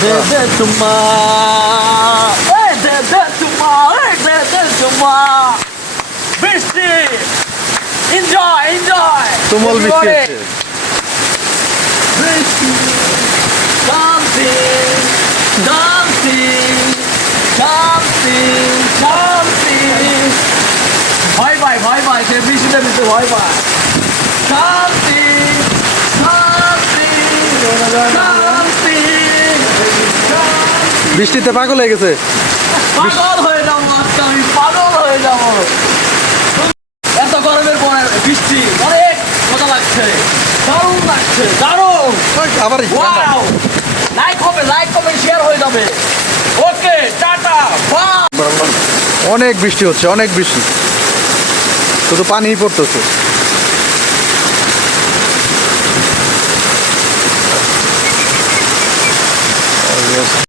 দে দে চুম্মা এই দে দে চুম্মা এই দে দে চুম্মা বৃষ্টি এনজয় এনজয় তুমুল বৃষ্টি হচ্ছে। বৃষ্টি dancing dancing dancing dancing ভয় পায় ভয় পায় সে বৃষ্টিতে দিতে ভয় পায় dancing dancing dancing বৃষ্টিতে পাগল হয়ে গেছে। পাগল হয়ে যাবো আজকে আমি পাগল হয়ে যাবো এত গরমের পরে বৃষ্টি অনেক মজা লাগছে দারুণ লাগছে দারুণ আবার ওয়াও লাইক হবে লাইক কমেন্ট শেয়ার হয়ে যাবে ওকে টাটা বাই অনেক বৃষ্টি হচ্ছে, অনেক বৃষ্টি, শুধু পানিই পড়তেছে।